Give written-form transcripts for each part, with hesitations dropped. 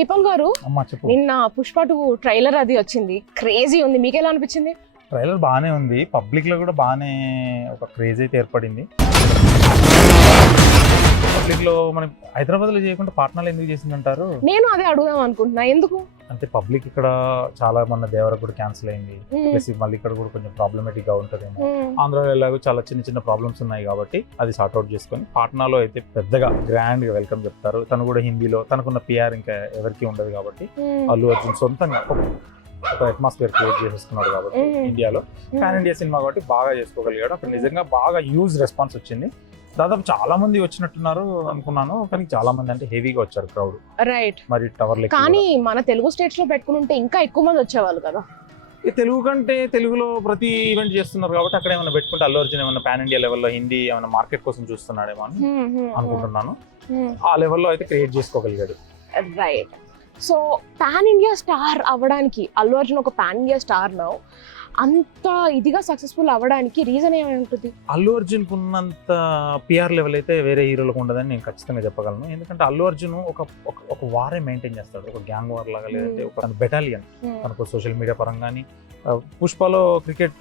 దీపల్ గారు, నిన్న పుష్ప 2 ట్రైలర్ అది వచ్చింది, క్రేజీ ఉంది. మీకు ఎలా అనిపించింది? ట్రైలర్ బాగానే ఉంది, పబ్లిక్ లో కూడా బాగానే ఒక క్రేజ్ అయితే ఏర్పడింది. పబ్లిక్ లో మనం హైదరాబాద్ లో చేయకుండా పాట్నాలో ఎందుకు చేసిందంటారు? నేను అదే అడుగుదాం అనుకుంటున్నా, ఎందుకు అంటే పబ్లిక్ ఇక్కడ చాలా మన దేవరకు కూడా క్యాన్సిల్ అయింది, ప్లస్ మళ్ళీ ఇక్కడ కూడా కొంచెం ప్రాబ్లమేటిక్ గా ఉంటుందేమో. ఆంధ్రాలో ఎలాగో చాలా చిన్న చిన్న ప్రాబ్లమ్స్ ఉన్నాయి కాబట్టి అది సార్ట్అవుట్ చేసుకొని పాట్నాలో అయితే పెద్దగా గ్రాండ్ గా వెల్కమ్ చెప్తారు. తను కూడా హిందీలో తనకున్న పిఆర్ ఇంకా ఎవరికి ఉండదు కాబట్టి అల్లు అర్జున్ సొంతంగా ఒక అట్మాస్ఫియర్ క్రియేట్ చేసేసుకున్నాడు కాబట్టి ఇండియాలో పాన్ ఇండియా సినిమా కాబట్టి బాగా చేసుకోగలిగాడు. అక్కడ నిజంగా బాగా హ్యూజ్ రెస్పాన్స్ వచ్చింది. దాదాపు చాలా మంది వచ్చినట్టున్నారు అనుకున్నాను, కానీ చాలా మంది అంటే హెవీగా వచ్చారు క్రౌడ్. రైట్. మరి టవర్ కానీ మన తెలుగు స్టేట్స్ లో పెట్టుకుని ఉంటే ఇంకా ఎక్కువ మంది వచ్చేవాళ్ళు కదా. తెలుగు కంటే తెలుగులో ప్రతి ఈవెంట్ చేస్తున్నారు కాబట్టి అక్కడ ఏమైనా పెట్టుకుంటే అల్లు అర్జున్ ఏమైనా పాన్ ఇండియా లెవెల్లో హిందీ ఏమైనా మార్కెట్ కోసం చూస్తున్నాడేమో అని అనుకుంటున్నాను. ఆ లెవెల్లో అయితే క్రియేట్ చేసుకోగలిగాడు. Right. So pan India star అవ్వడానికి, అల్లు అర్జున్ ఒక పాన్ ఇండియా స్టార్ నౌ, అంత ఇదిగా సక్సెస్ఫుల్ అవ్వడానికి రీజన్ ఏమై ఉంటుంది? అల్లు అర్జున్ ఉన్నంత పిఆర్ లెవెల్ అయితే వేరే హీరోలకు ఉండదని నేను ఖచ్చితంగా చెప్పగలను. ఎందుకంటే అల్లు అర్జున్ ఒక వారే మెయింటైన్ చేస్తాడు, ఒక గ్యాంగ్ వార్ లాగా, లేదంటే ఒక బెటాలియన్. తనకు సోషల్ మీడియా పరంగాని పుష్పలో క్రికెట్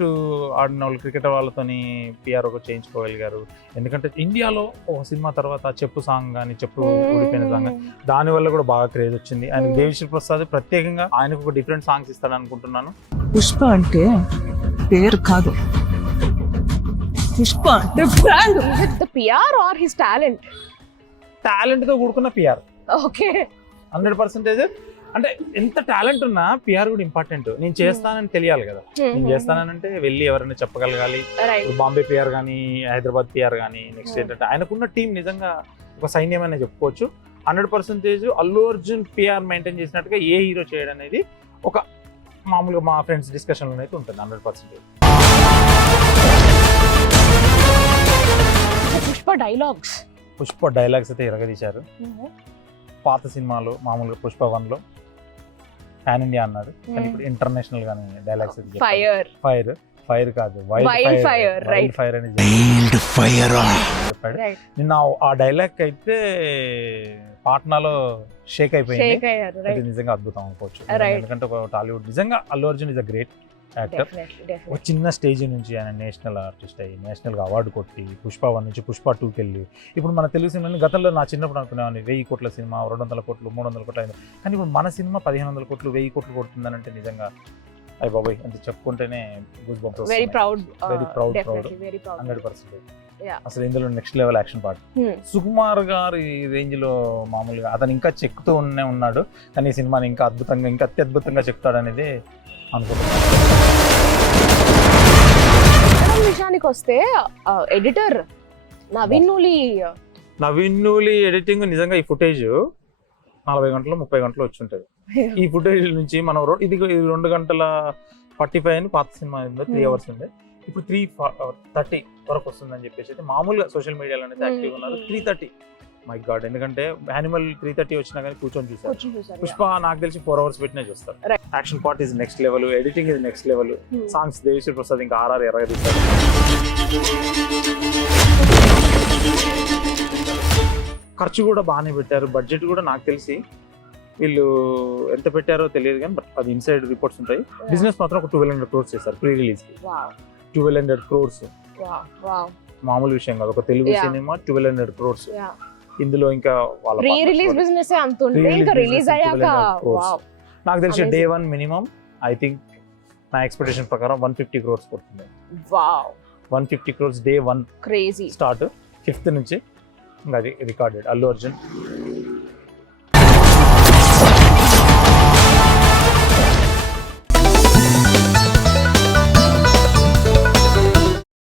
ఆడిన వాళ్ళు క్రికెటర్ వాళ్ళతోని పిఆర్ ఒక చేయించుకోగలిగారు. ఎందుకంటే ఇండియాలో ఒక సినిమా తర్వాత చెప్పు సాంగ్ కానీ, చెప్పు ఊడిపోయిన సాంగ్, దాని వల్ల కూడా బాగా క్రేజ్ వచ్చింది. ఆయన దేవిశ్రీ ప్రసాద్ ప్రత్యేకంగా ఆయనకు ఒక డిఫరెంట్ సాంగ్స్ ఇస్తాడు అనుకుంటున్నాను. పుష్ప అంటే పేరు కాదు, పుష్ప అంటే brand. Is it the PR or his talent? Talent తో కూడుకున్న పిఆర్. ఓకే. 100% అంటే ఎంత టాలెంట్ ఉన్నా పిఆర్ కూడా ఇంపార్టెంట్. నేను చేస్తానని తెలియాలి కదా. నేను చేస్తానంటే వెళ్ళి ఎవరైనా చెప్పగలగాలి. బాంబే పిఆర్ కానీ, హైదరాబాద్ పిఆర్ కానీ, నెక్స్ట్ ఏంటంటే ఆయనకున్న టీం నిజంగా ఒక సైన్యం అనే చెప్పుకోవచ్చు. 100% అల్లు అర్జున్ పిఆర్ మెయింటైన్ చేసినట్టుగా ఏ హీరో చేయడం అనేది ఒక మామూలుగా మా ఫ్రెండ్స్ డిస్కషన్లో అయితే ఉంటుంది. 100%. పుష్ప డైలాగ్స్ అయితే ఎరగదీశారు. పాత సినిమాలో మామూలుగా పుష్ప 1లో పాన్ ఇండియా అన్నాడు, కానీ ఇప్పుడు ఇంటర్నేషనల్ గానీ డైలాగ్స్ ఫైర్ కాదు, వైల్డ్ ఫైర్ అని చెప్పాడు. నిన్న ఆ డైలాగ్ అయితే పాట్నాలో షేక్ అయిపోయింది. అది నిజంగా అద్భుతం అనుకోవచ్చు. ఎందుకంటే ఒక టాలీవుడ్ నిజంగా Allu Arjun is a great actor. ఒక చిన్న స్టేజ్ నుంచి ఆయన నేషనల్ ఆర్టిస్ట్ అయ్యి నేషనల్గా అవార్డు కొట్టి పుష్ప 1 నుంచి పుష్ప 2కి వెళ్ళి ఇప్పుడు మన తెలుగు సినిమాని గతంలో నా చిన్నప్పుడు అనుకునేవాడిని 1000 కోట్ల సినిమా, 200 కోట్లు, 300 కోట్లు అయింది. కానీ ఇప్పుడు మన సినిమా 1500 కోట్లు, 1000 కోట్లు కొడుతుందనంటే నిజంగా అయ్యి బాబాయ్ అంటే చెప్పుకుంటేనే గూస్ బంప్స్. Very proud. 100%. అసలు ఇందులో next level action part. Sukumar గారు ఈ రేంజ్ లో మామూలుగా అతను ఇంకా చెక్కుతూ ఉన్నాడు, కానీ ఈ సినిమాని ఇంకా అద్భుతంగా, ఇంకా అత్యద్భుతంగా చెప్తాడు అనేది అనుకుంటున్నాను. విషయానికి వస్తే ఎడిటర్ నవీన్ నూలి ఎడిటింగ్ నిజంగా ఈ ఫుటేజ్ 40 గంటలు 30 గంటలు వచ్చి ఉంటుంది. ఈ ఫుటేజ్ నుంచి మనం ఇది 2 గంటల 45 అని పాత సినిమా 3 అవర్స్ ఉండే, ఇప్పుడు 3:30 వరకు వస్తుందని చెప్పేసి అయితే మామూలుగా సోషల్ మీడియాలో అనేది యాక్టివ్ ఉన్నారు. 3:30 మై గాడ్. ఎందుకంటే యానిమల్ 3:30 వచ్చినా కానీ కూర్చొని చూసారు. పుష్ప నాకు తెలిసి 4 అవర్స్ పెట్టినా చూస్తారు. Action part is next level, editing is next level, songs Devi Sri Prasad ఇంకా RR ఎరగదీస్తారు. ఖర్చు కూడా బాగానే పెట్టారు, బడ్జెట్ కూడా నాకు తెలిసి వీళ్ళు ఎంత పెట్టారో తెలియదు కానీ బట్ అది ఇన్సైడ్ రిపోర్ట్స్ ఉంటాయి. బిజినెస్ మాత్రం ఒక 1200 crores చేశారు ప్రీ రిలీజ్ కి. 1200 crores మామూలు విషయం కాదు. ఒక తెలుగు సినిమా 1200 crores. ఇందులో ఇంకా వాళ్ళ ప్రీ రిలీజ్ బిజినెస్ అంత ఉంటే ఇంకా రిలీజ్ అయ్యాక నాకు తెలిసి డే 1 మినిమం ఐ థింక్ నా ఎక్స్పెక్టేషన్ ప్రకారం 150 crores కొడుతుంది. 150 crores day 1 crazy start. 5th నుంచి అది రికార్డెడ్. అల్లు అర్జున్